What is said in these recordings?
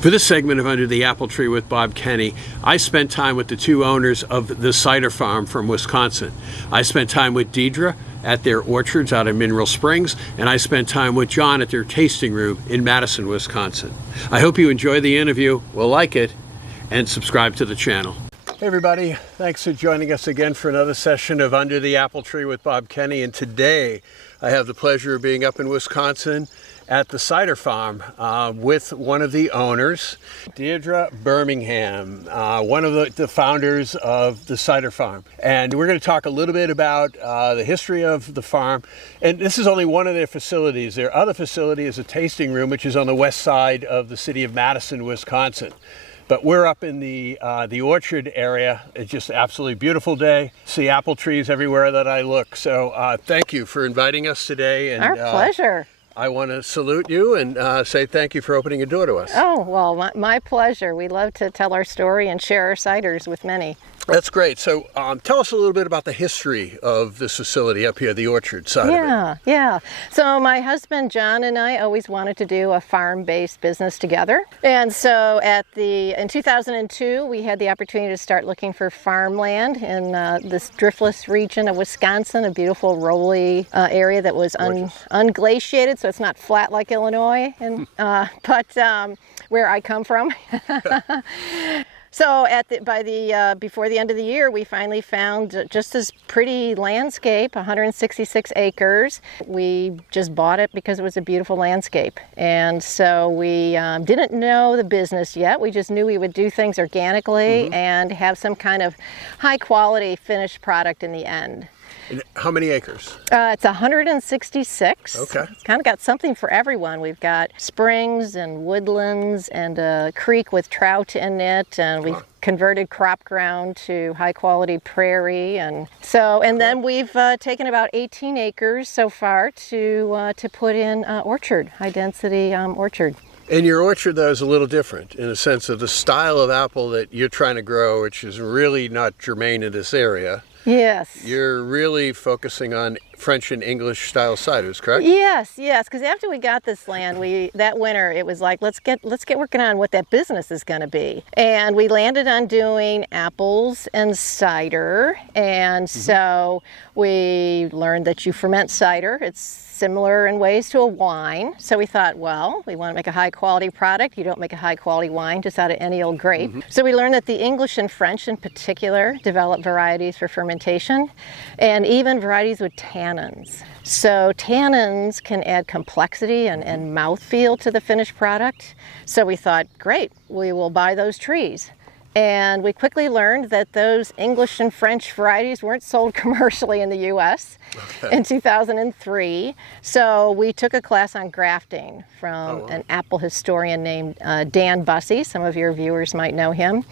For this segment of Under the Apple Tree with Bob Kenny, I spent time with the two owners of the Cider Farm from Wisconsin. I spent time with Deirdre at their orchards out in Mineral Springs, and I spent time with John at their tasting room in Madison, Wisconsin. I hope you enjoy the interview, will like it, and subscribe to the channel. Hey everybody, thanks for joining us again for another session of Under the Apple Tree with Bob Kenny. And today I have the pleasure of being up in Wisconsin at the Cider Farm with one of the owners, Deirdre Birmingham, one of the founders of the Cider Farm. And we're going to talk a little bit about the history of the farm. And this is only one of their facilities. Their other facility is a tasting room, which is on the west side of the city of Madison, Wisconsin. But we're up in the orchard area. It's just an absolutely beautiful day. See apple trees everywhere that I look. So thank you for inviting us today. And, our pleasure. I want to salute you and say thank you for opening a door to us. Oh, well, my pleasure. We love to tell our story and share our ciders with many. That's great. So tell us a little bit about the history of this facility up here, the orchard side of it. Yeah. So my husband, John, and I always wanted to do a farm-based business together. And so in 2002, we had the opportunity to start looking for farmland in this driftless region of Wisconsin, a beautiful rolly area that was unglaciated, so it's not flat like Illinois, but where I come from. So before the end of the year, we finally found just this pretty landscape, 166 acres. We just bought it because it was a beautiful landscape. And so we didn't know the business yet. We just knew we would do things organically and have some kind of high quality finished product in the end. And how many acres? It's 166. Okay. It's kind of got something for everyone. We've got springs and woodlands and a creek with trout in it, and we've converted crop ground to high quality prairie, and then we've taken about 18 acres so far to put in orchard, high density orchard. And your orchard, though, is a little different in the sense of the style of apple that you're trying to grow, which is really not germane in this area. Yes. You're really focusing on French and English style ciders, correct? Yes, because after we got this land, that winter it was like let's get working on what that business is going to be, and we landed on doing apples and cider, and so we learned that you ferment cider. It's similar in ways to a wine, so we thought, well, we want to make a high quality product. You don't make a high quality wine just out of any old grape. So we learned that the English and French in particular develop varieties for fermentation, and even varieties with tannins. So tannins can add complexity and mouthfeel to the finished product. So we thought, great, we will buy those trees. And we quickly learned that those English and French varieties weren't sold commercially in the U.S. in 2003. So we took a class on grafting from an apple historian named Dan Bussey. Some of your viewers might know him.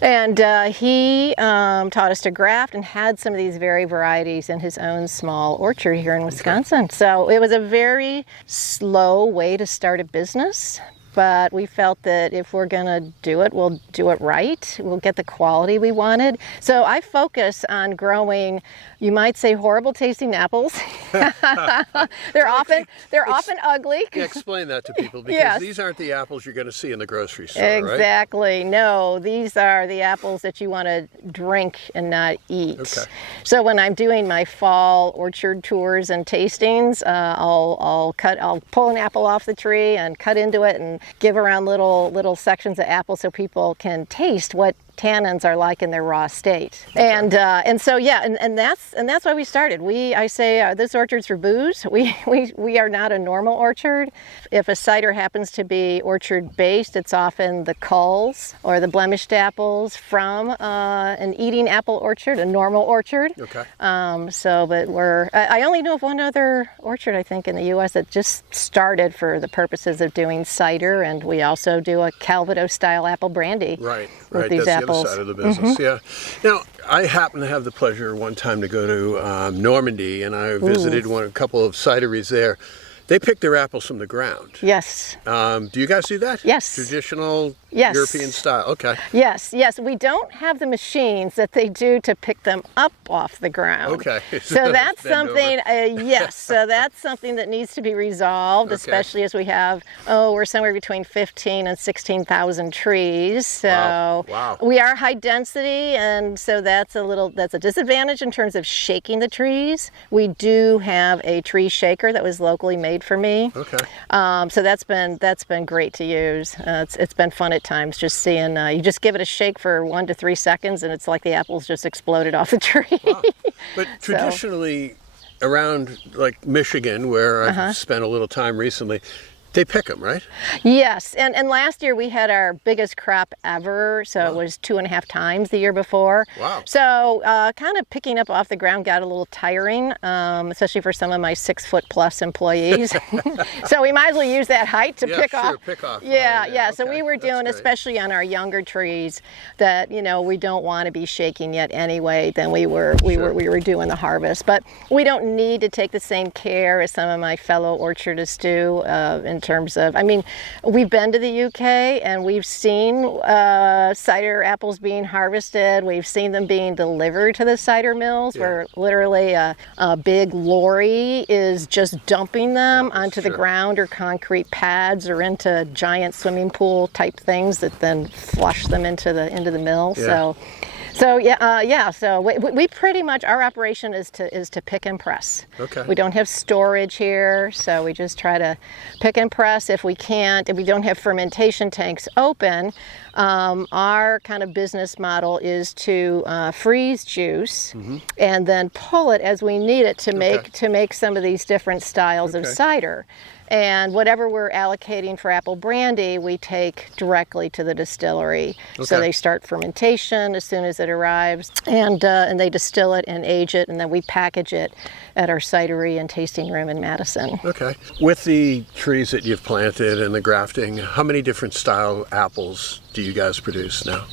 And he taught us to graft and had some of these very varieties in his own small orchard here in Wisconsin. So it was a very slow way to start a business. But we felt that if we're going to do it, we'll do it right. We'll get the quality we wanted. So I focus on growing, you might say, horrible tasting apples. They're often ugly. Yeah, explain that to people, because these aren't the apples you're going to see in the grocery store, Exactly. Right? No, these are the apples that you want to drink and not eat. Okay. So when I'm doing my fall orchard tours and tastings, I'll pull an apple off the tree and cut into it and give around little sections of apple so people can taste what tannins are like in their raw state. Okay. And that's why we started. I say this orchard's for booze. We are not a normal orchard. If a cider happens to be orchard based, it's often the culls or the blemished apples from an eating apple orchard, a normal orchard. Okay. I only know of one other orchard, I think, in the U.S. that just started for the purposes of doing cider, and we also do a Calvados style apple brandy. Right. With these That's apples. The other side of the business, yeah. Now, I happen to have the pleasure one time to go to Normandy, and I visited a couple of cideries there. They pick their apples from the ground. Yes. Do you guys do that? Yes. Traditional Yes. European style. Okay. Yes, yes. We don't have the machines that they do to pick them up off the ground. Okay. So that's Bend something, yes, so that's something that needs to be resolved, Okay. especially as we have, we're somewhere between 15 and 16,000 trees. So Wow. we are high density, and so that's a disadvantage in terms of shaking the trees. We do have a tree shaker that was locally made for me. Okay. So that's been great to use. It's been fun at times just seeing, you just give it a shake for 1 to 3 seconds and it's like the apples just exploded off the tree. Wow. But traditionally around like Michigan, where I've spent a little time recently, they pick them, right? Yes, and last year we had our biggest crop ever, so it was 2.5 times the year before. Wow. So kind of picking up off the ground got a little tiring, especially for some of my 6-foot-plus employees. So we might as well use that height to pick off. Pick off. Yeah, Oh, yeah. So okay. we were That's doing, great. especially on our younger trees, that we don't want to be shaking yet anyway. Then we were doing the harvest, but we don't need to take the same care as some of my fellow orchardists do in terms of, we've been to the UK and we've seen cider apples being harvested. We've seen them being delivered to the cider mills, where literally a big lorry is just dumping them onto the ground or concrete pads or into giant swimming pool type things that then flush them into the mill. Yeah. So we pretty much, our operation is to pick and press. Okay. We don't have storage here, so we just try to pick and press. If we can't, if we don't have fermentation tanks open, our kind of business model is to freeze juice and then pull it as we need it to make some of these different styles of cider. And whatever we're allocating for apple brandy, we take directly to the distillery. So they start fermentation as soon as it arrives, and they distill it and age it, and then we package it at our cidery and tasting room in Madison. Okay. With the trees that you've planted and the grafting, how many different style apples do you guys produce now?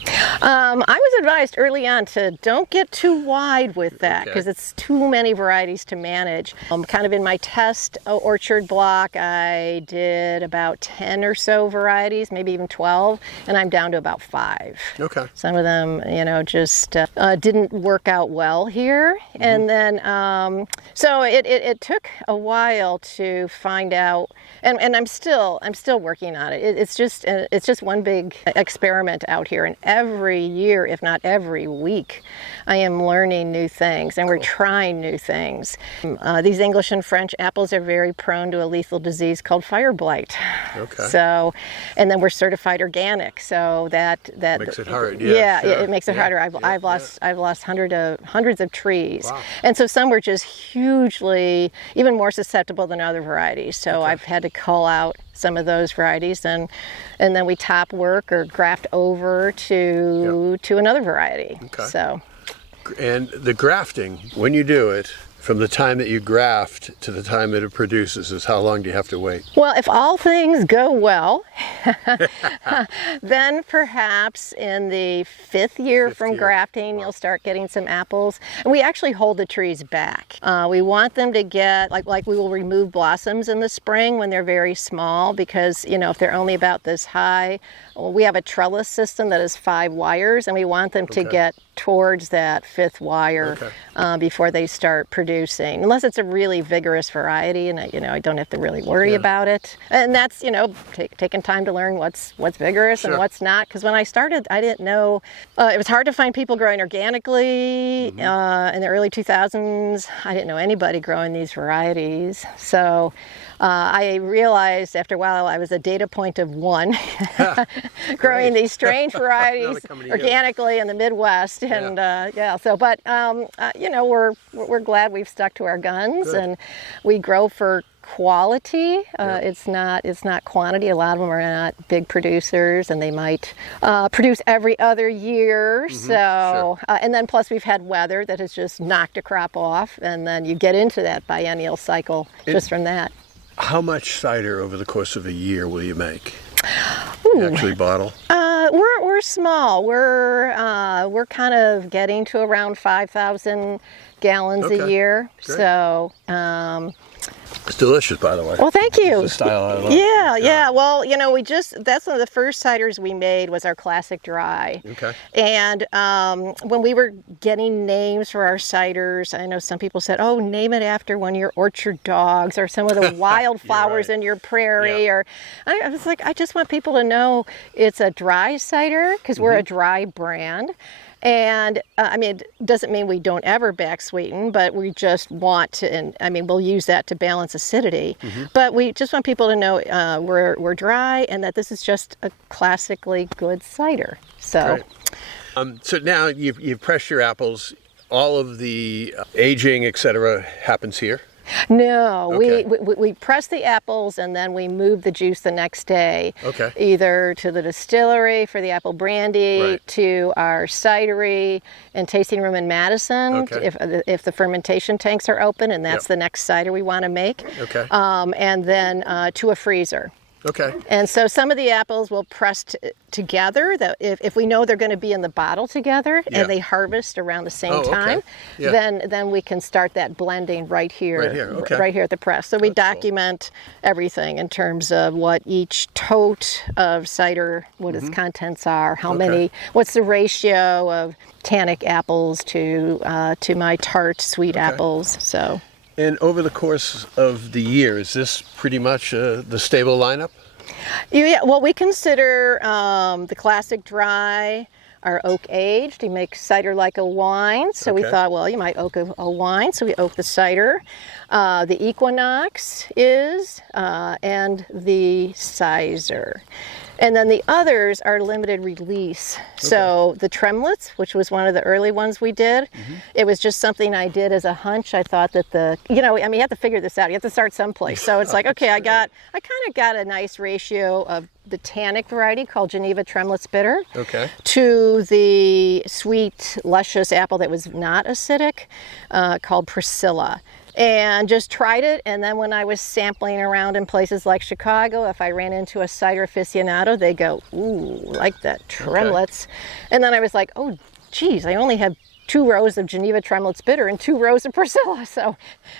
I was advised early on to don't get too wide with that because it's too many varieties to manage. Kind of in my test orchard block, I did about 10 or so varieties, maybe even 12, and I'm down to about 5. Okay. Some of them, just didn't work out well here. And then, so it took a while to find out, and I'm still working on it. It's just one big experiment out here, and every year, if not every week, I am learning new things, and we're trying new things. These English and French apples are very prone to a lethal disease called fire blight. Okay. So, and then we're certified organic, so that Makes it hard. it makes it harder. I've lost hundreds of trees, and so some were just hugely, even more susceptible than other varieties. So I've had to cull out some of those varieties, and then we top work or graft over to another variety. Okay. So, and the grafting, when you do it, from the time that you graft to the time that it produces, is how long do you have to wait? well, if all things go well, then perhaps in the 5th year from grafting, you'll start getting some apples. And we actually hold the trees back. We want them to get, like we will remove blossoms in the spring when they're very small, because, if they're only about this high, we have a trellis system that is 5 wires, and we want them to get towards that 5th wire before they start producing, unless it's a really vigorous variety, and I don't have to really worry about it. And that's taking time to learn what's vigorous and what's not, because when I started, I didn't know. It was hard to find people growing organically in the early 2000s. I didn't know anybody growing these varieties, so I realized after a while I was a data point of 1 growing these strange varieties organically in the Midwest. And we're glad we've stuck to our guns. And we grow for quality. It's not quantity. A lot of them are not big producers, and they might produce every other year. And then plus we've had weather that has just knocked a crop off, and then you get into that biennial cycle just from that. How much cider over the course of a year will you make? Ooh. Actually bottle? We're small. We're kind of getting to around 5,000 gallons a year. Great. So It's delicious, by the way. Well, thank you. It's the style I love. Yeah. Well, you know, that's one of the first ciders we made was our classic dry. Okay. And when we were getting names for our ciders, I know some people said, oh, name it after one of your orchard dogs or some of the wildflowers right. in your prairie. Or I was like, I just want people to know it's a dry cider because we're a dry brand. And I mean, it doesn't mean we don't ever back sweeten, but we just want to, and I mean, we'll use that to balance acidity. But we just want people to know we're dry and that this is just a classically good cider. So, So now you've pressed your apples. All of the aging, etc., happens here. No, Okay. we press the apples and then we move the juice the next day. Okay. Either to the distillery for the apple brandy, Right. to our cidery and tasting room in Madison, Okay. if the fermentation tanks are open, and that's Yep. the next cider we want to make. Okay. And then to a freezer. Okay. And so some of the apples we'll press together, that if we know they're going to be in the bottle together Yeah. and they harvest around the same okay. time, Yeah. then we can start that blending right here, Right here, okay. right here at the press. So we That's cool. document everything in terms of what each tote of cider, what its contents are, how many, what's the ratio of tannic apples to my tart sweet apples. So. And over the course of the year, is this pretty much the stable lineup? Yeah, well, we consider the classic dry, our oak aged. You make cider like a wine, so we Okay. thought, well, you might oak a wine, so we oak the cider. The Equinox is, and the Cider. And then the others are limited release. So the Tremlets, which was one of the early ones we did, it was just something I did as a hunch. I thought that you have to figure this out. You have to start someplace. So it's like, okay, I kind of got a nice ratio of the tannic variety called Geneva Tremlets Bitter to the sweet, luscious apple that was not acidic called Priscilla. And just tried it, and then when I was sampling around in places like Chicago, if I ran into a cider aficionado, they go, ooh, like that Tremlets. And then I was like, oh, geez, I only have 2 rows of Geneva Tremlets Bitter and 2 rows of Priscilla. So,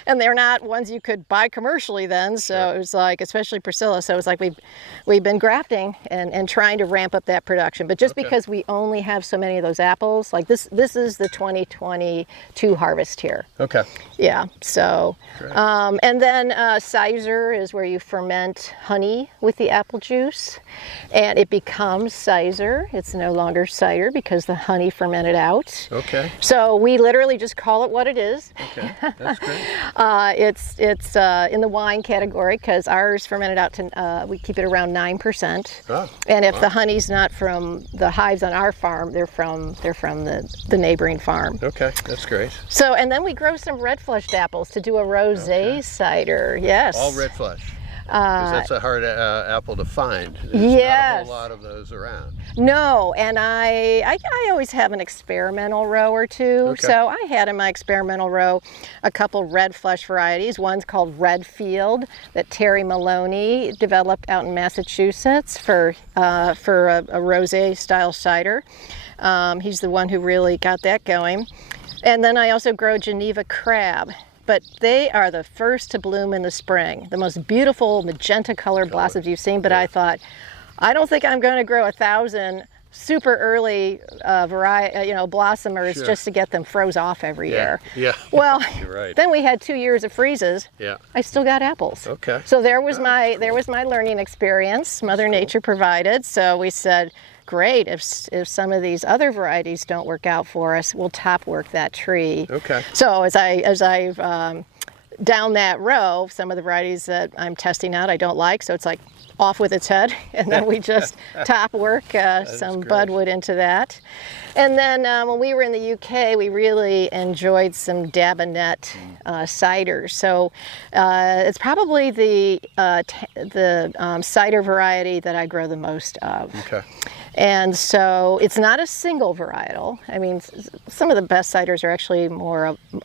and they're not ones you could buy commercially then. So it was like, especially Priscilla. So it was like we've been grafting and trying to ramp up that production. But just because we only have so many of those apples, like this is the 2022 harvest here. Okay. Yeah. So, and then cider is where you ferment honey with the apple juice, and it becomes cider. It's no longer cider because the honey fermented out. Okay. So we literally just call it what it is. Okay. That's great. It's in the wine category because ours fermented out to we keep it around 9%. Oh, and if the honey's not from the hives on our farm, they're from the neighboring farm. Okay. That's great. So, and then we grow some red fleshed apples to do a rosé cider. Yes. All red flesh. Because that's a hard apple to find. There's not a whole lot of those around. No, and I always have an experimental row or two. Okay. So I had in my experimental row a couple red flesh varieties. One's called Redfield that Terry Maloney developed out in Massachusetts for a rosé style cider. He's the one who really got that going. And then I also grow Geneva Crab. But they are the first to bloom in the spring. The most beautiful magenta color blossoms you've seen. But I thought, I don't think I'm going to grow 1,000 super early blossomers just to get them froze off every year. Yeah. Well, You're right. then we had 2 years of freezes. Yeah. I still got apples. Okay. So there was my learning experience. Mother Nature provided. So we said, great, if some of these other varieties don't work out for us, we'll top work that tree. Okay. So as I've down that row, some of the varieties that I'm testing out I don't like, so it's like off with its head, and then we just top work some great. budwood into that. And then when we were in the UK, we really enjoyed some Dabinet ciders. So it's probably the cider variety that I grow the most of. Okay. And so it's not a single varietal. I mean, some of the best ciders are actually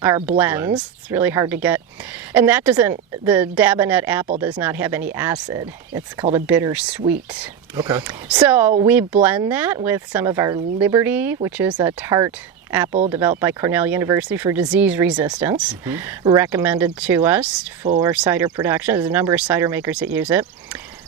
are blends. It's really hard to get. And the Dabinet apple does not have any acid. It's called a bittersweet. Okay. So we blend that with some of our Liberty, which is a tart apple developed by Cornell University for disease resistance, recommended to us for cider production. There's a number of cider makers that use it.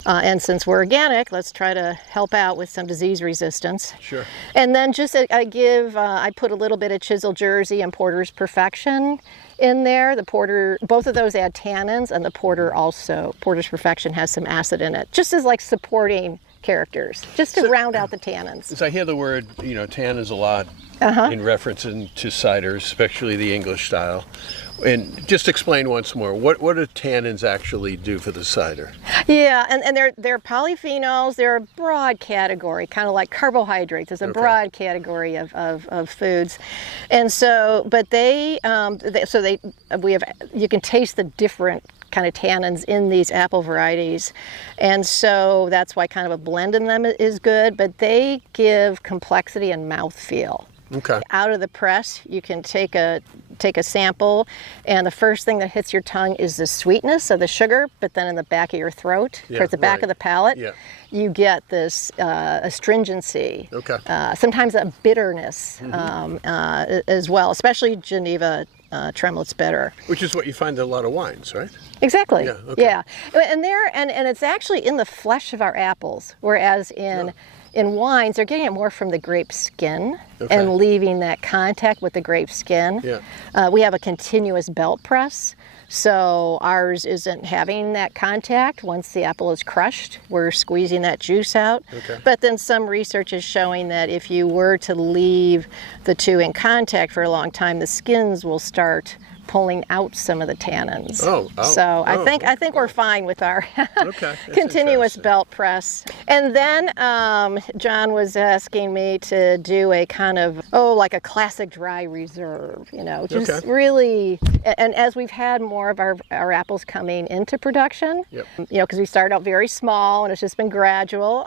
And since we're organic, let's try to help out with some disease resistance. Sure. And then just I put a little bit of Chisel Jersey and Porter's Perfection in there. The Porter, both of those add tannins, and the Porter's Perfection has some acid in it, just as like supporting characters, just to round out the tannins. So I hear the word, tannins a lot in reference to ciders, especially the English style. And just explain once more, what do tannins actually do for the cider? Yeah, and they're polyphenols. They're a broad category, kind of like carbohydrates. It's a broad category of foods, and so, but you can taste the different kind of tannins in these apple varieties, and so that's why kind of a blend in them is good. But they give complexity and mouthfeel. Okay. Out of the press, you can take a sample, and the first thing that hits your tongue is the sweetness of the sugar, but then in the back of your throat, towards the back of the palate, you get this astringency, sometimes a bitterness as well, especially Geneva Tremolate's bitter. Which is what you find in a lot of wines, right? Exactly. Yeah. Okay. Yeah. And it's actually in the flesh of our apples, whereas in wines, they're getting it more from the grape skin and leaving that contact with the grape skin. Yeah. We have a continuous belt press, so ours isn't having that contact. Once the apple is crushed, we're squeezing that juice out. Okay. But then some research is showing that if you were to leave the two in contact for a long time, the skins will start pulling out some of the tannins. So I think we're fine with our continuous belt press. And then John was asking me to do a kind of like a classic dry reserve, just really. And as we've had more of our apples coming into production, because we started out very small and it's just been gradual.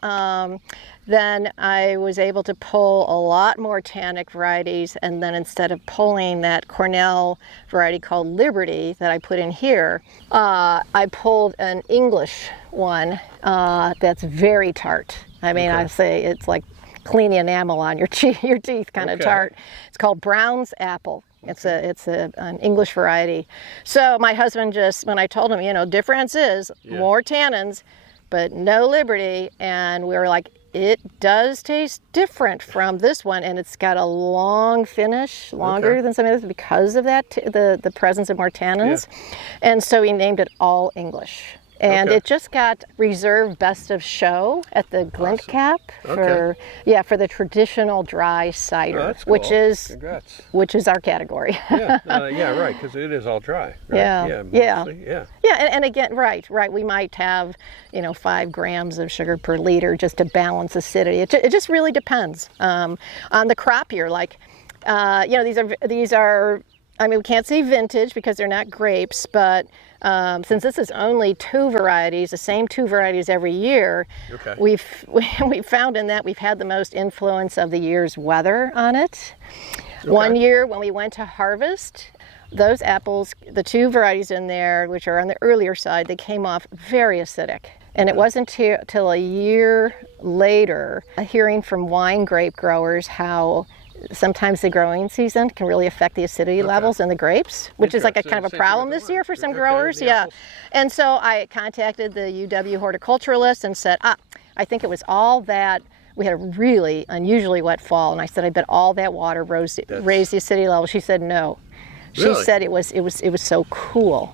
Then I was able to pull a lot more tannic varieties, and then instead of pulling that Cornell variety called Liberty that I put in here, I pulled an English one that's very tart. I mean, I say it's like cleaning enamel on your teeth kind of tart. It's called Brown's Apple. It's an English variety. So my husband when I told him, difference is more tannins, but no Liberty, and we were like, it does taste different from this one, and it's got a long finish, longer than some of this because of that, the presence of more tannins. And so we named it All English. And it just got reserved best of show at the Glint Cap for the traditional dry cider, cool. which is our category. Right, because it is all dry. Right? And again, right. We might have 5 grams of sugar per liter just to balance acidity. It just really depends on the crop year. Like, these are. I mean, we can't say vintage because they're not grapes, but since this is only 2 varieties, the same 2 varieties every year, we've found in that we've had the most influence of the year's weather on it. One year when we went to harvest, those apples, the 2 varieties in there, which are on the earlier side, they came off very acidic. And it wasn't till a year later, hearing from wine grape growers how sometimes the growing season can really affect the acidity levels in the grapes, which is like a kind of a problem this year for some growers. And so I contacted the UW horticulturalist and said, I think it was all that. We had a really unusually wet fall, and I said, I bet all that water raised the acidity level. She said no. She said it was so cool.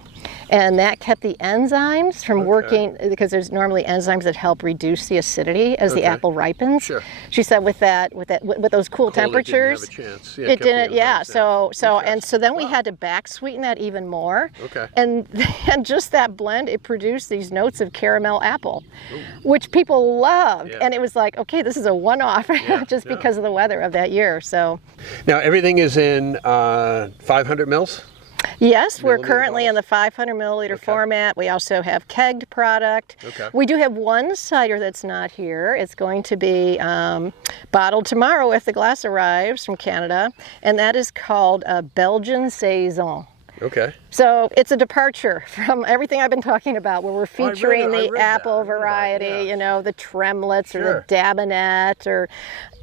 And that kept the enzymes from working, because there's normally enzymes that help reduce the acidity as the apple ripens. Sure. She said with those cool temperatures, it didn't have a chance. It didn't. So then we had to back sweeten that even more. And just that blend, it produced these notes of caramel apple, which people loved. And it was like, okay, this is a one-off just because of the weather of that year. So now everything is in 500 mils. Yes, we're currently in the 500 milliliter format. We also have kegged product. We do have one cider that's not here. It's going to be bottled tomorrow if the glass arrives from Canada, and that is called Belgian Saison. So it's a departure from everything I've been talking about, where we're featuring the apple variety, the tremolates or the Dabinet or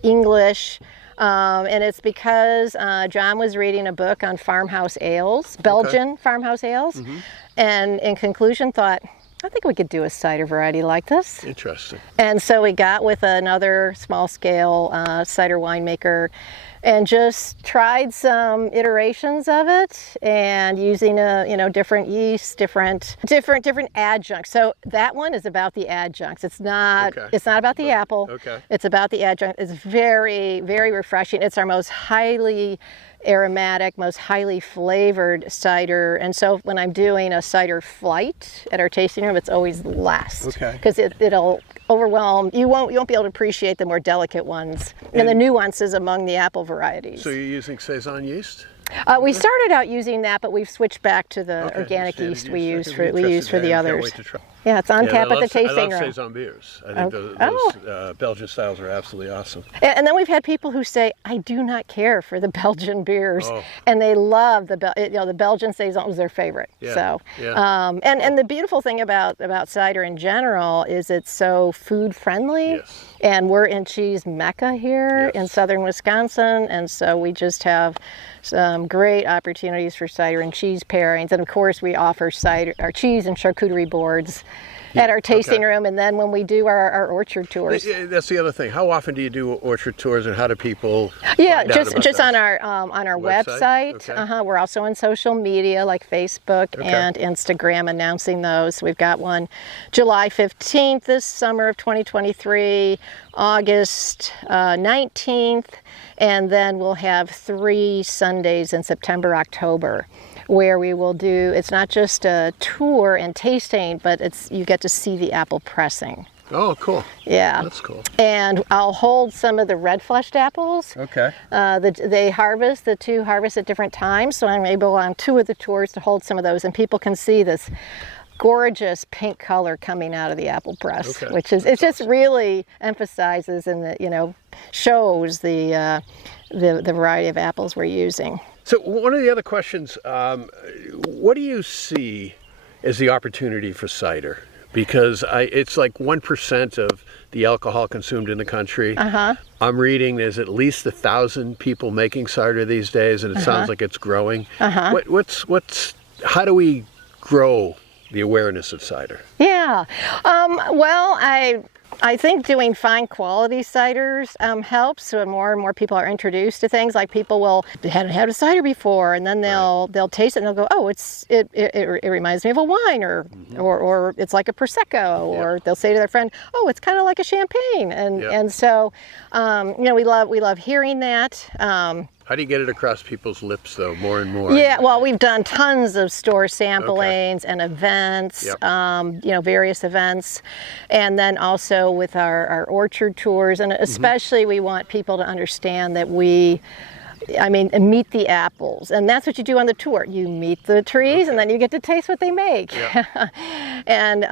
English. And it's because John was reading a book on farmhouse ales, Belgian farmhouse ales, and in conclusion thought, I think we could do a cider variety like this. Interesting. And so we got with another small-scale cider winemaker and just tried some iterations of it, and using different yeasts, different adjuncts. So that one is about the adjuncts. It's not about the apple. It's about the adjunct. It's very, very refreshing. It's our most highly aromatic, most highly flavored cider. And so when I'm doing a cider flight at our tasting room, it's always last, because it'll overwhelm. You won't be able to appreciate the more delicate ones and the nuances among the apple varieties. So you're using Saison yeast? We started out using that, but we've swithed back to the organic yeast we use for the others. Can't wait to try. Yeah, it's on tap at the tasting room. I love Saison beers. I think those Belgian styles are absolutely awesome. And then we've had people who say, I do not care for the Belgian beers, and they love the Belgian Saison is their favorite. And the beautiful thing about cider in general is it's so food friendly. And we're in cheese mecca here in southern Wisconsin, and so we just have some great opportunities for cider and cheese pairings. And of course, we offer our cheese and charcuterie boards at our tasting room, and then when we do our orchard tours. That's the other thing. How often do you do orchard tours, and how do people? Just on our website. We're also on social media like Facebook and Instagram, announcing those. We've got one July 15th this summer of 2023, August 19th, and then we'll have 3 Sundays in September, October, where we will do, it's not just a tour and tasting, but you get to see the apple pressing. Oh, cool. Yeah. That's cool. And I'll hold some of the red-fleshed apples. Okay. The two harvest at different times, so I'm able on 2 of the tours to hold some of those, and people can see this gorgeous pink color coming out of the apple press, which is, just really emphasizes and shows the variety of apples we're using. So one of the other questions, what do you see as the opportunity for cider? Because it's like 1% of the alcohol consumed in the country. I'm reading there's at least 1,000 people making cider these days, and it sounds like it's growing. How do we grow the awareness of cider? Yeah. Well, I think doing fine quality ciders helps, so more and more people are introduced to things. Like people hadn't had a cider before, and then they'll taste it and they'll go, oh, it reminds me of a wine, or it's like a prosecco, or they'll say to their friend, oh, it's kind of like a champagne, and so we love hearing that. How do you get it across people's lips, though, more and more? Yeah, well, we've done tons of store samplings and events, various events, and then also with our orchard tours, and especially we want people to understand that meet the apples, and that's what you do on the tour. You meet the trees, and then you get to taste what they make, and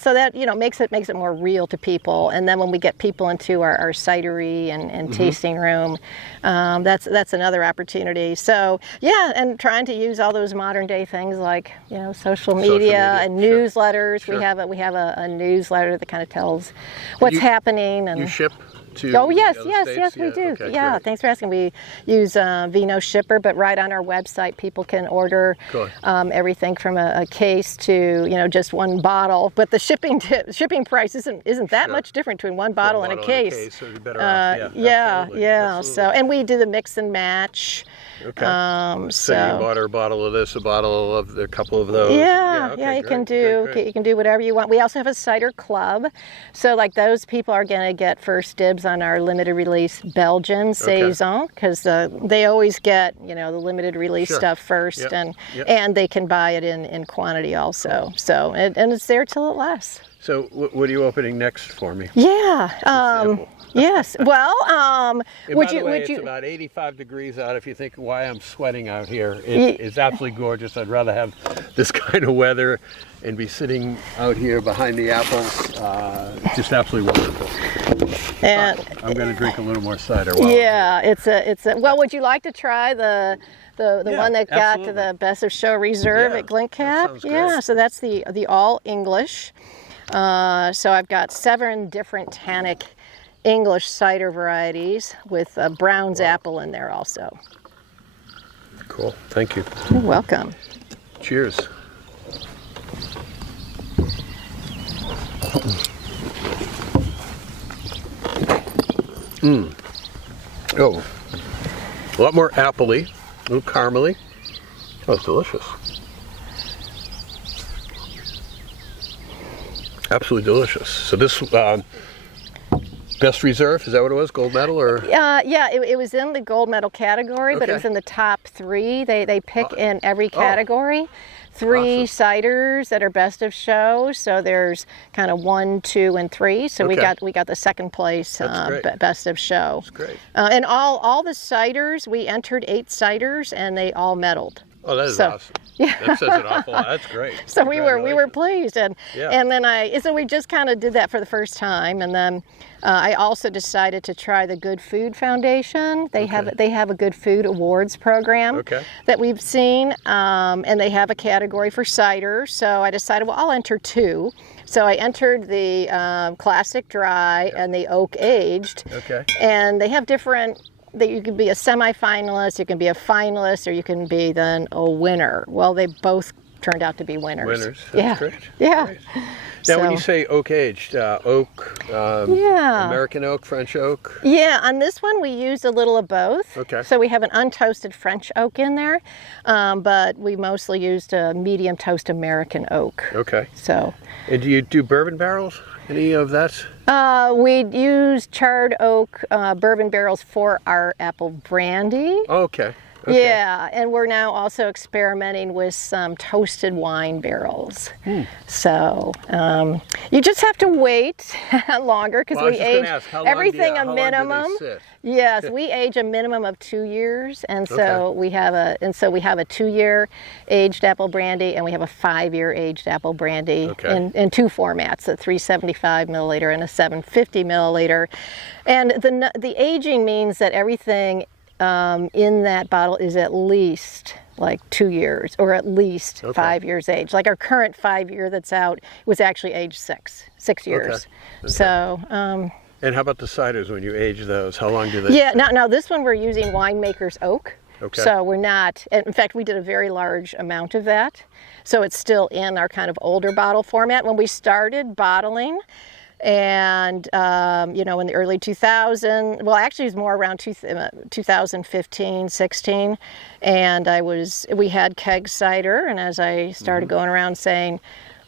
so that makes it more real to people. And then when we get people into our cidery and tasting room, that's another opportunity. So and trying to use all those modern day things like social media and newsletters. We have a newsletter that kind of tells what's happening. And you ship to yes, States? we do. Okay, yeah, great. Thanks for asking. We use Vino Shipper, but right on our website, people can order everything from a case to just one bottle. But the shipping price isn't that much different between one bottle and a case. So you're better off. Absolutely. So, and we do the mix and match. Okay. So you bought her a bottle of this, a bottle of a couple of those. You can do whatever you want. We also have a cider club, so like those people are going to get first dibs on our limited release Belgian Saison, because they always get the limited release stuff first, and they can buy it in quantity also. Cool. So and it's there till it lasts. So what are you opening next for me? Yes. Well, it's about 85 degrees out. If you think why I'm sweating out here, it's absolutely gorgeous. I'd rather have this kind of weather and be sitting out here behind the apples. Just absolutely wonderful. And I'm going to drink a little more cider. It's a. Well, would you like to try the one that got to the Best of Show Reserve at Glencap? So that's the all English. So I've got 7 different tannic English cider varieties with Brown's apple in there also. Cool. Thank you. You're welcome. Cheers. Oh, a lot more appley, a little caramely. Oh, it's delicious. Absolutely delicious. So this best reserve, is that what it was? Gold medal or? Yeah, it was in the gold medal category, but it Okay. was in the top 3. They pick in every category. 3 Awesome. ciders that are best of show. So there's kind of 1, 2, and 3. So Okay. we got the second place That's great. best of show. That's great. And all the ciders, we entered 8 ciders, and they all medaled. Oh, that is So- awesome. Yeah. That says an awful lot. That's great. So we were Congratulations. pleased, and Yeah. and then so we just kind of did that for the first time, and then I also decided to try the Good Food Foundation. They have a Good Food Awards program Okay. that we've seen, and they have a category for cider. So I decided, well, I'll enter 2. So I entered the classic dry and the oak aged, Okay. and they have different. That you can be a semi-finalist, you can be a finalist, or you can be then a winner. Well, they both turned out to be winners. Winners. That's Yeah. great. Yeah. Great. Now, when So- you say oak aged, oak, Yeah. American oak, French oak. Yeah, on this one we used a little of both. Okay. So we have an untoasted French oak in there, but we mostly used a medium toast American oak. Okay. So And do you do bourbon barrels? Any of that? we used charred oak bourbon barrels for our apple brandy. Oh, okay. Okay. Yeah, and we're now also experimenting with some toasted wine barrels. So you just have to wait longer because Well, I was we just gonna age ask, how long do everything how a long do they minimum. sit? Yes, we age a minimum of 2 years, and so Okay. we have a 2-year aged apple brandy, and we have a 5-year aged apple brandy Okay. in 2 formats: a 375 milliliter and a 750 milliliter. And the aging means that everything in that bottle is at least like 2 years or at least Okay. 5 years age. Like our current 5-year that's out was actually age 6 years. Okay. So And how about the ciders when you age those? How long do they? yeah, now this one we're using winemaker's oak. Okay. So we're not, in fact, we did a very large amount of that. So it's still in our kind of older bottle format. When we started bottling, and in the early 2000s, well, actually it was more around 2015, 16, and we had keg cider, and as I started going around saying,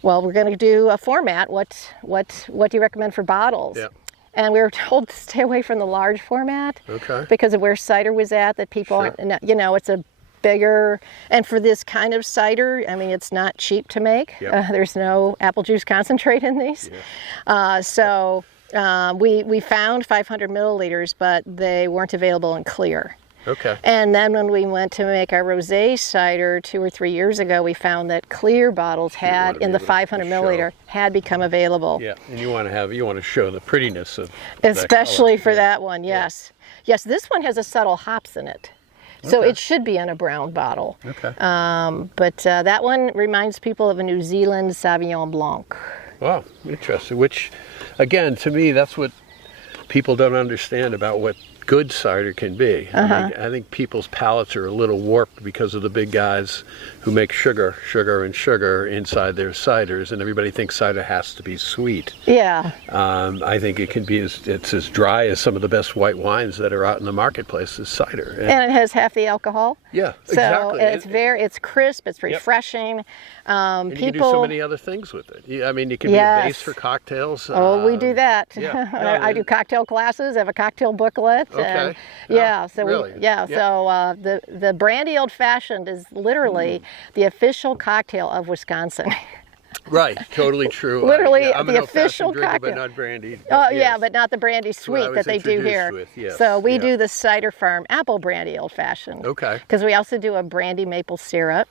well, we're going to do a format, what do you recommend for bottles? Yeah. And we were told to stay away from the large format Okay. because of where cider was at, that people Sure. aren't, it's a bigger, and for this kind of cider, I mean, it's not cheap to make. Yep. There's no apple juice concentrate in these. So we found 500 milliliters, but they weren't available in clear. Okay. And then when we went to make our rosé cider 2 or 3 years ago, we found that clear bottles wanna be in the able to 500 show. milliliter had become available. Yeah, and you want to show the prettiness of that Especially color. for Yeah. that one, yes. Yes, this one has a subtle hops in it. So Okay. it should be in a brown bottle. Okay. But that one reminds people of a New Zealand Sauvignon Blanc. Wow, interesting. Which, again, to me, that's what people don't understand about what good cider can be. I think people's palates are a little warped because of the big guys who make sugar inside their ciders, and everybody thinks cider has to be sweet. Yeah. I think it can be it's as dry as some of the best white wines that are out in the marketplace is cider. And it has half the alcohol. yeah, So exactly. it's crisp, it's refreshing. And you can do so many other things with it. You can be a Yes. base for cocktails. Oh, we do that. yeah. I do cocktail classes. I have a cocktail booklet. Okay. And, Oh, yeah. So really? yeah. So the brandy old fashioned is literally the official cocktail of Wisconsin. Right, totally true. Literally I'm the an old-fashioned official drinker, cocktail. but not brandy. Oh Yes. yeah, but not the brandy what I sweet was that they do introduced here. with, yes, So we yeah. do the Cider Farm apple brandy old fashioned. Okay. Because we also do a brandy maple syrup.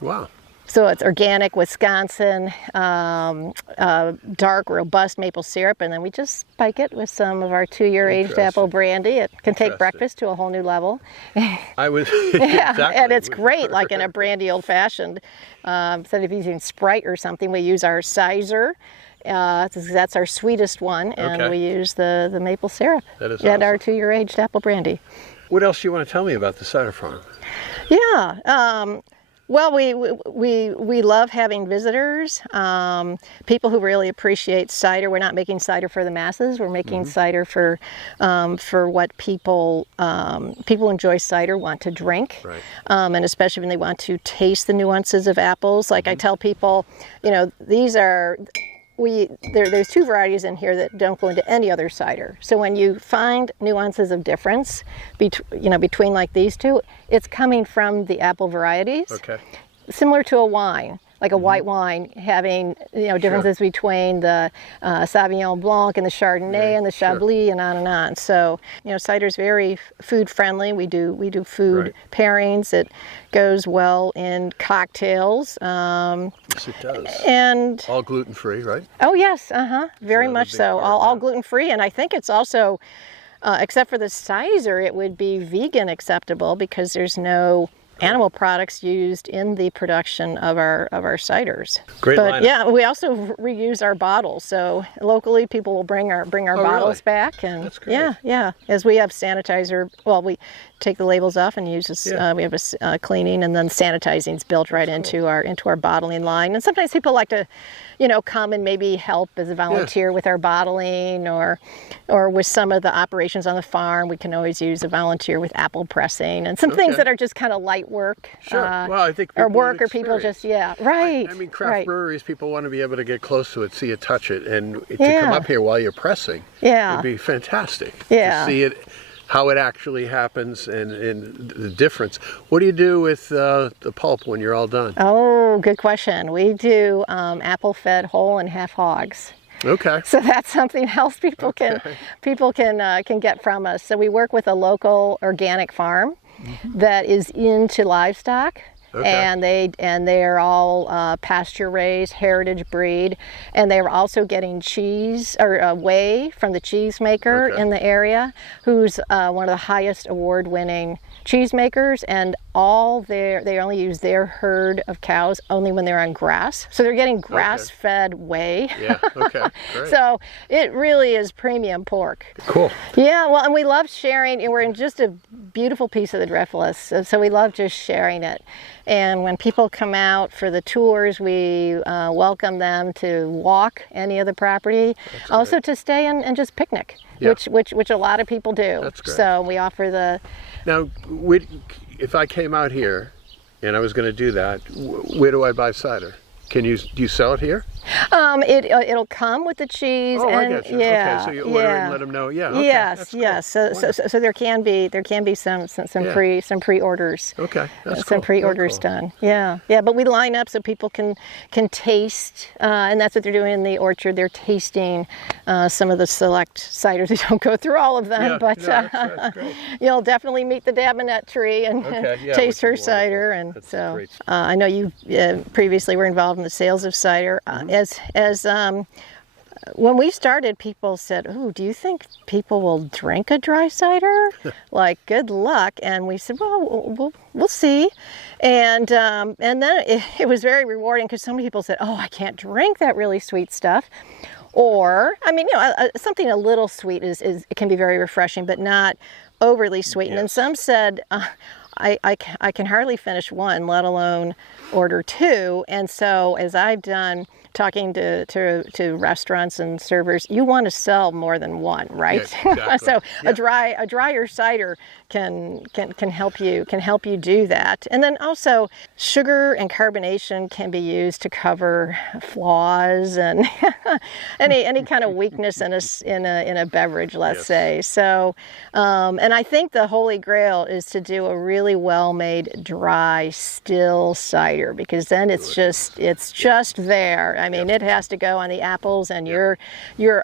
Wow. So it's organic Wisconsin, dark, robust maple syrup, and then we just spike it with some of our 2-year aged apple Interesting. brandy. It can take Interesting. breakfast to a whole new level. I was Yeah, exactly. and it's great, like in a brandy old fashioned. Instead of using Sprite or something, we use our Cider, That's our sweetest one, and Okay. we use the maple syrup. That is and our awesome. 2-year aged apple brandy. What else do you want to tell me about the Cider Farm? Yeah. Well, we love having visitors, people who really appreciate cider. We're not making cider for the masses. We're making cider for what people enjoy cider, want to drink, Right. And especially when they want to taste the nuances of apples. Like I tell people, these are. There's 2 varieties in here that don't go into any other cider. So when you find nuances of difference between like these 2, it's coming from the apple varieties. Okay. Similar to a wine, like a white wine, having differences between the Sauvignon Blanc and the Chardonnay and the Chablis and on and on. So cider's very food friendly. We do food pairings. It goes well in cocktails. Yes, it does. And All gluten free, right? oh yes, very another much big so. part, All yeah. gluten free, and I think it's also, except for the cider, it would be vegan acceptable because there's no animal products used in the production of our ciders. Great But lineup. yeah, we also reuse our bottles. So locally, people will bring our bottles really? back, and That's great. yeah. As we have sanitizer, well, we take the labels off and use this. Yeah. We have a cleaning, and then sanitizing is built right into our bottling line. And sometimes people like to, come and maybe help as a volunteer with our bottling, or with some of the operations on the farm. We can always use a volunteer with apple pressing and some things Okay. that are just kind of light work. Sure. Well, I think or people work, would or people experience. just right. I mean, craft right. breweries, people want to be able to get close to it, see it, touch it, and to Yeah. come up here while you're pressing Yeah. would be fantastic. Yeah. To see it, how it actually happens, and the difference. What do you do with the pulp when you're all done? Oh, good question. We do apple-fed whole and half hogs. Okay. So that's something else people can get from us. So we work with a local organic farm that is into livestock. Okay. And they are all pasture raised, heritage breed, and they are also getting cheese or whey from the cheesemaker Okay. in the area, who's one of the highest award-winning cheesemakers, and they only use their herd of cows only when they're on grass, so they're getting grass-fed whey. Yeah. Okay. Great. So it really is premium pork. Cool. Yeah, well, and we love sharing, and we're in just a beautiful piece of the Driftless, so we love just sharing it. And when people come out for the tours, we welcome them to walk any of the property, also to stay and just picnic, Yeah. which a lot of people do. That's great. So we offer the. Now, if I came out here and I was going to do that, where do I buy cider? Do you sell it here? It'll come with the cheese. Oh, and I get you. yeah, Okay, so you order yeah. and let them know. Yeah. Okay. Yes, That's cool. yes. So there can be some Yeah. pre-orders. Okay. That's Some cool. pre-orders Very done. Yeah. But we line up so people can taste, and that's what they're doing in the orchard. They're tasting some of the select ciders. We don't go through all of them, Yeah, but no, that's great. you'll definitely meet the Dabinette tree and Okay, yeah, taste which her is cider. wonderful. And That's so great. I know you previously were involved in the sales of cider. As when we started, people said, "Oh, do you think people will drink a dry cider?" Like, good luck. And we said, "Well, we'll see." And then it was very rewarding because so many people said, "Oh, I can't drink that really sweet stuff." Or, I mean, something a little sweet it can be very refreshing, but not overly sweet. And then Yes. some said, I can hardly finish one, let alone order 2. And so as I've done talking to restaurants and servers, you want to sell more than one, right? Yeah, exactly. So Yeah. a drier cider can help you do that. And then also sugar and carbonation can be used to cover flaws and any kind of weakness in a beverage, let's Yes. say. So and I think the holy grail is to do a really well-made dry still cider, because then it's just there. I mean, it has to go on the apples, and your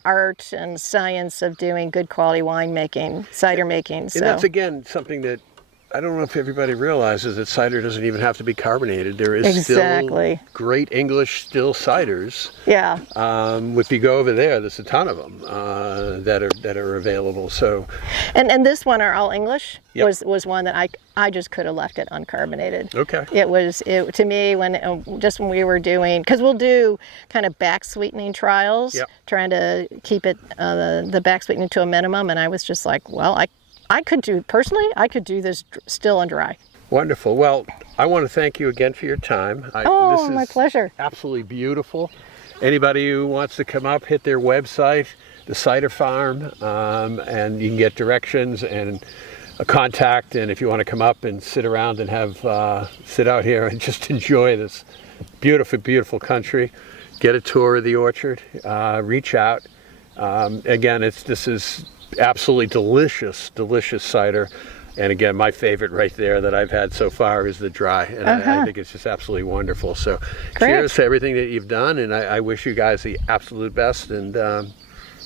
art and science of doing good quality wine making, cider making. So And that's again something that I don't know if everybody realizes that cider doesn't even have to be carbonated. There is Exactly. still great English still ciders. Yeah. If you go over there, there's a ton of them that are available. So, And this one, our all English, Yep. was one that I just could have left it uncarbonated. okay. It to me just when we were doing, because we'll do kind of back sweetening trials, Yep. trying to keep it the back sweetening to a minimum, and I was just like, well, I could do this still and dry. Wonderful. Well, I want to thank you again for your time. Oh, this my is pleasure. Absolutely beautiful. Anybody who wants to come up, hit their website, the Cider Farm, and you can get directions and a contact. And if you want to come up and sit around and sit out here and just enjoy this beautiful, beautiful country, get a tour of the orchard, reach out. Again, this is absolutely delicious, delicious cider. And again, my favorite right there that I've had so far is the dry. And I think it's just absolutely wonderful. So cheers to everything that you've done. And I wish you guys the absolute best, and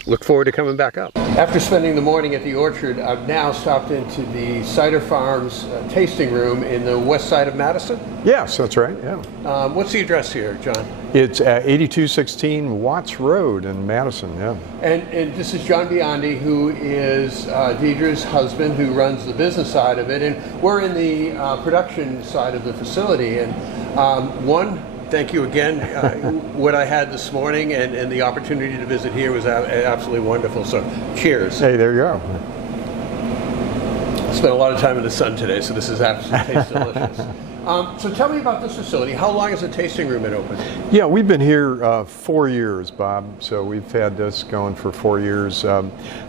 look forward to coming back up. After spending the morning at the orchard, I've now stopped into the Cider Farm's tasting room in the west side of Madison. Yes, that's right, yeah. What's the address here, John? It's 8216 Watts Road in Madison, yeah. And this is John Biondi, who is Deirdre's husband, who runs the business side of it. And we're in the production side of the facility. And thank you again. What I had this morning and the opportunity to visit here was absolutely wonderful. So cheers. Hey, there you go. I spent a lot of time in the sun today, so this is absolutely tastes delicious. So tell me about this facility. How long has the tasting room been open? Yeah, we've been here 4 years, Bob. So we've had this going for 4 years.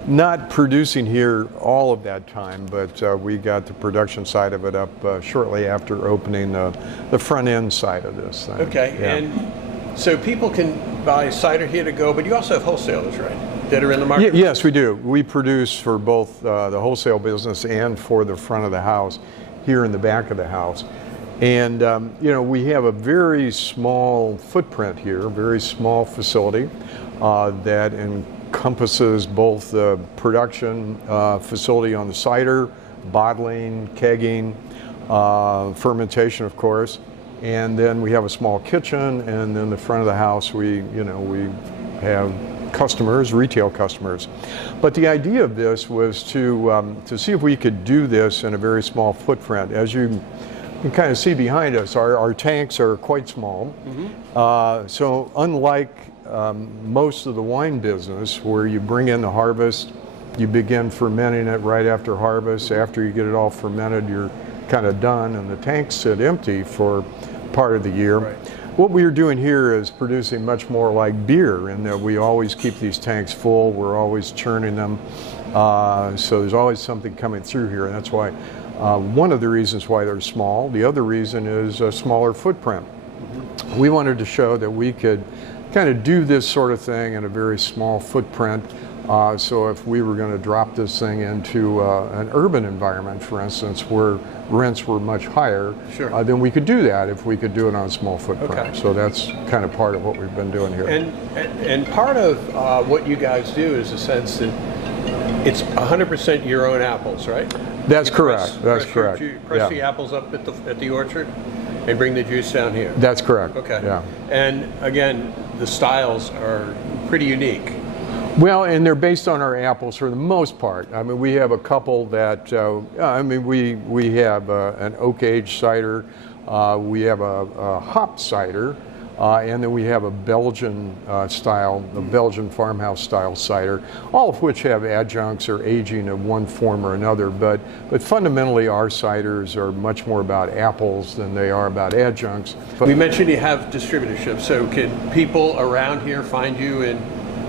Not producing here all of that time, but we got the production side of it up shortly after opening the front end side of this thing. Okay, yeah. and so people can buy cider here to go, but you also have wholesalers, right, that are in the market? Yes, we do. We produce for both the wholesale business and for the front of the house, here in the back of the house. And we have a very small footprint here, a very small facility that encompasses both the production facility on the cider, bottling, kegging, fermentation, of course, and then we have a small kitchen. And then the front of the house, we have customers, retail customers. But the idea of this was to see if we could do this in a very small footprint. As you can kind of see behind us, our tanks are quite small. Mm-hmm. So unlike most of the wine business, where you bring in the harvest, you begin fermenting it right after harvest. After you get it all fermented, you're kind of done, and the tanks sit empty for part of the year. Right. What we are doing here is producing much more like beer, in that we always keep these tanks full. We're always churning them. So there's always something coming through here, and that's why one of the reasons why they're small. The other reason is a smaller footprint. Mm-hmm. We wanted to show that we could kind of do this sort of thing in a very small footprint. So if we were going to drop this thing into an urban environment, for instance, where rents were much higher, sure, then we could do that if we could do it on a small footprint. Okay. So that's kind of part of what we've been doing here. And part of what you guys do is the sense that it's 100% your own apples, right? That's correct. That's correct. Press the apples up at the orchard and bring the juice down here. That's correct. Okay. Yeah. And again, the styles are pretty unique. Well, and they're based on our apples for the most part. I mean, we have a couple that, we have an oak-aged cider, we have a hop cider, and then we have a Belgian style, a Belgian farmhouse style cider, all of which have adjuncts or aging of one form or another. But fundamentally, our ciders are much more about apples than they are about adjuncts. We mentioned you have distributorship, so can people around here find you in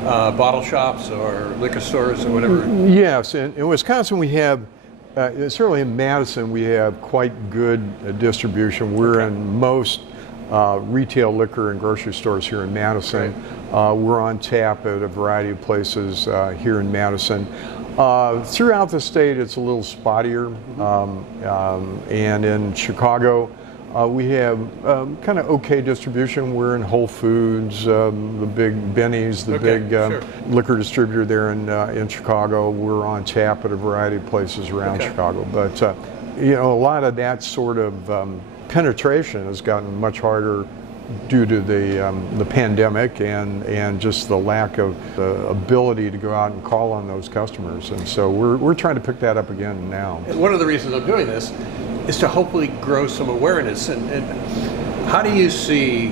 bottle shops or liquor stores or whatever? Yes, in Wisconsin we have, certainly in Madison, we have quite good distribution. We're in most retail liquor and grocery stores here in Madison. Right. We're on tap at a variety of places here in Madison. Throughout the state, it's a little spottier, and in Chicago, we have kind of okay distribution. We're in Whole Foods, the big Benny's, the big sure, liquor distributor there in Chicago. We're on tap at a variety of places around Chicago. But a lot of that sort of penetration has gotten much harder due to the pandemic and just the lack of the ability to go out and call on those customers. And so we're trying to pick that up again now. And one of the reasons I'm doing this is to hopefully grow some awareness. And how do you see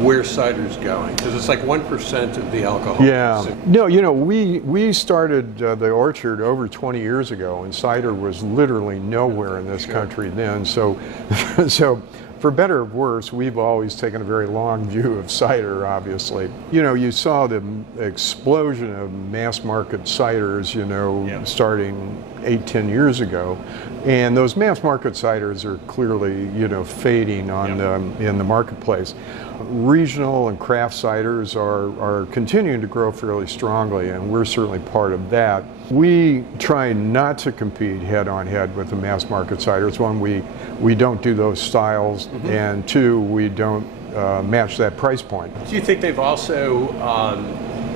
where cider's going? Because it's like 1% of the alcohol. Yeah. No, we started the orchard over 20 years ago, and cider was literally nowhere in this country then. So for better or worse, we've always taken a very long view of cider, obviously. You saw the explosion of mass market ciders, starting 8-10 years ago. And those mass market ciders are clearly, fading in the marketplace. Regional and craft ciders are continuing to grow fairly strongly, and we're certainly part of that. We try not to compete head-on-head with the mass market ciders. One, we don't do those styles, and two, we don't match that price point. Do you think they've also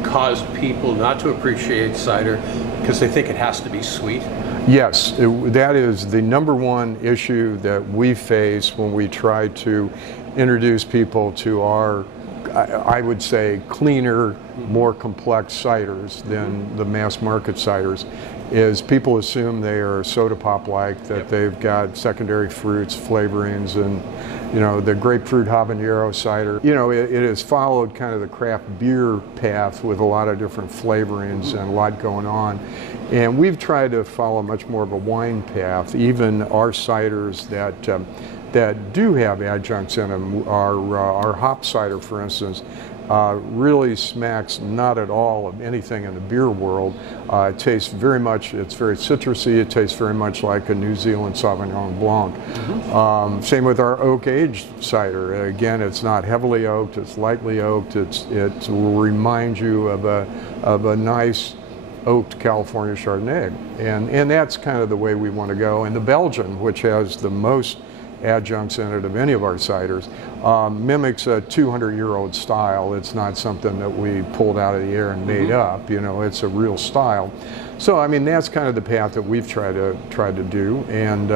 caused people not to appreciate cider because they think it has to be sweet? Yes, that is the number one issue that we face when we try to introduce people to our, I would say, cleaner, more complex ciders than the mass market ciders, is people assume they are soda pop-like, that they've got secondary fruits, flavorings, and the grapefruit habanero cider. It has followed kind of the craft beer path with a lot of different flavorings and a lot going on. And we've tried to follow much more of a wine path. Even our ciders that do have adjuncts in them, our hop cider, for instance, really smacks not at all of anything in the beer world. It tastes very much, it's very citrusy, it tastes very much like a New Zealand Sauvignon Blanc. Same with our oak-aged cider. Again, it's not heavily oaked, it's lightly oaked, it will remind you of a nice oaked California Chardonnay. And that's kind of the way we want to go. And the Belgian, which has the most adjuncts in it of any of our ciders, mimics a 200-year-old style. It's not something that we pulled out of the air and made up. It's a real style. So I mean, that's kind of the path that we've tried to do, and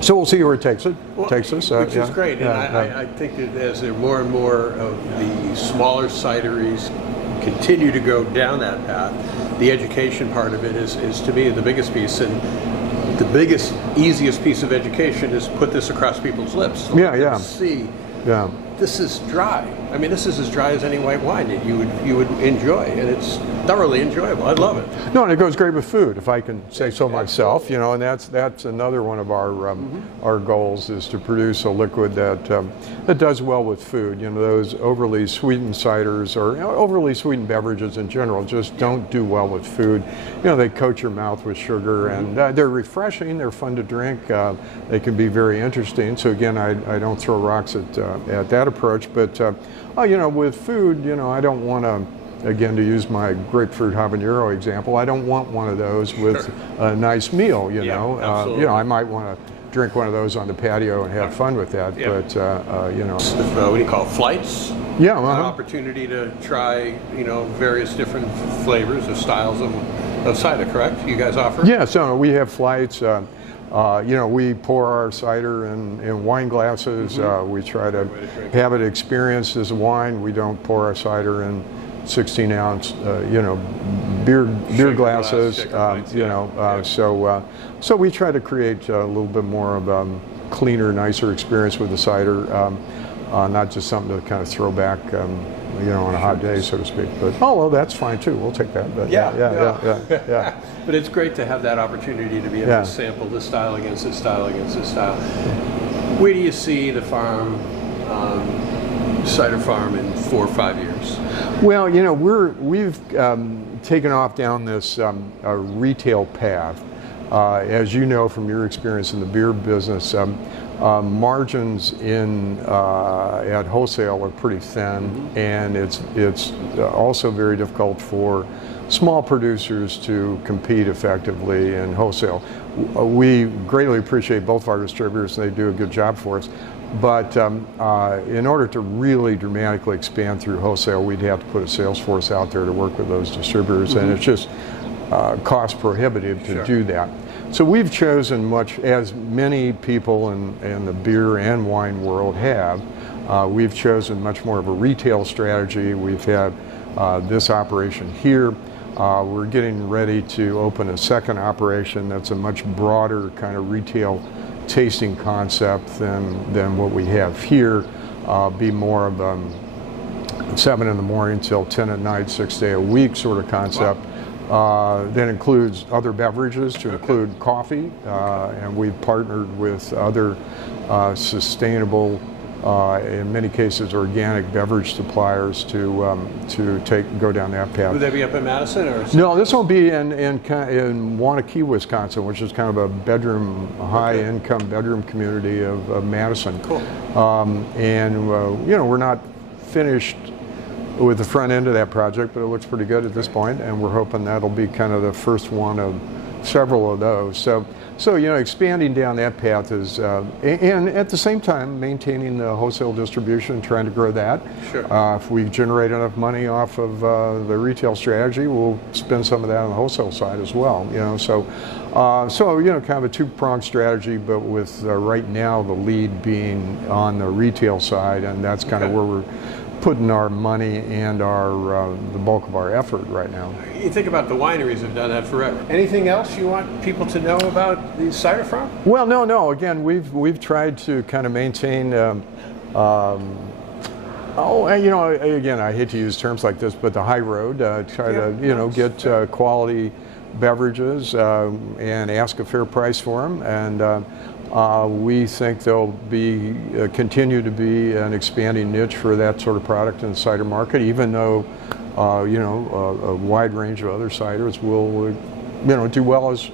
so we'll see where it takes us. Which is great. And I think that as there more and more of the smaller cideries continue to go down that path, the education part of it is to me the biggest piece. And the biggest, easiest piece of education is put this across people's lips. So see, this is dry. I mean, this is as dry as any white wine that you would enjoy, and it's thoroughly enjoyable. I love it. No, and it goes great with food, if I can say so myself. And that's another one of our goals, is to produce a liquid that does well with food. Those overly sweetened ciders or overly sweetened beverages in general just don't do well with food. They coat your mouth with sugar, and they're refreshing. They're fun to drink. They can be very interesting. So again, I don't throw rocks at that approach, but with food, I don't want to, again, to use my grapefruit habanero example, I don't want one of those with a nice meal, I might want to drink one of those on the patio and have fun with that, but, what do you call it, flights? Yeah. An opportunity to try, various different flavors or styles of cider, correct? You guys offer? Yeah, so we have flights. We pour our cider in wine glasses. We try to have it experienced as a wine. We don't pour our cider in 16-ounce, beer glasses. So we try to create a little bit more of a cleaner, nicer experience with the cider, not just something to kind of throw back, on a hot day, so to speak. But although that's fine too, we'll take that. But yeah. But it's great to have that opportunity to be able to sample this style against this style against this style. Where do you see the farm, Cider Farm, in 4 or 5 years? Well, we've taken off down this retail path. As you know from your experience in the beer business, margins at wholesale are pretty thin, and it's also very difficult for small producers to compete effectively in wholesale. We greatly appreciate both of our distributors, and they do a good job for us. But in order to really dramatically expand through wholesale, we'd have to put a sales force out there to work with those distributors, and it's just cost prohibitive to Sure. do that. So we've chosen, much as many people in the beer and wine world have, we've chosen much more of a retail strategy. We've had this operation here. We're getting ready to open a second operation that's a much broader kind of retail tasting concept than what we have here. Be more of a 7 in the morning till 10 at night, 6 day a week sort of concept. That includes other beverages, to include coffee, and we've partnered with other sustainable, in many cases organic beverage suppliers to go down that path. Would they be up in Madison or? No, this will be in Wanakee, Wisconsin, which is kind of a bedroom, high-income bedroom community of Madison. Cool. We're not finished with the front end of that project, but it looks pretty good at this point, and we're hoping that'll be kind of the first one of several of those. So expanding down that path is, and at the same time maintaining the wholesale distribution, trying to grow that. Sure. If we generate enough money off of the retail strategy, we'll spend some of that on the wholesale side as well. So kind of a two-pronged strategy, but with right now the lead being on the retail side, and that's kind of where we're putting our money and the bulk of our effort right now. You think about the wineries have done that forever. Anything else you want people to know about the Cider Farm? Well, no. Again, we've tried to kind of maintain. Again, I hate to use terms like this, but the high road. Try to get quality beverages and ask a fair price for them, and we think there'll be continue to be an expanding niche for that sort of product in the cider market, even though a wide range of other ciders will do well as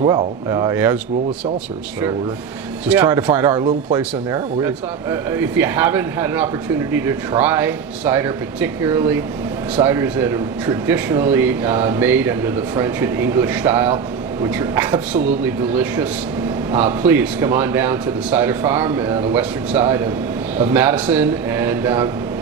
well, as will the seltzers. So Sure. we're just trying to find our little place in there. If you haven't had an opportunity to try cider, particularly ciders that are traditionally made under the French and English style, which are absolutely delicious, please come on down to the Cider Farm on the western side of Madison and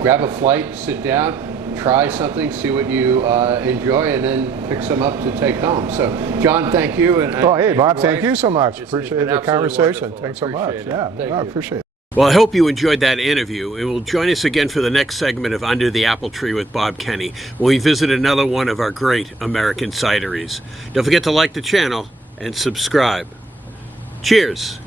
grab a flight, sit down, try something, see what you enjoy, and then pick some up to take home. So, John, thank you. And hey, Bob, thank you so much. It's Appreciate been the absolutely conversation. wonderful. Thanks so much. Appreciate it. Yeah, Thank I you. appreciate it. Well, I hope you enjoyed that interview, and will join us again for the next segment of Under the Apple Tree with Bob Kenny, when we visit another one of our great American cideries. Don't forget to like the channel and subscribe. Cheers.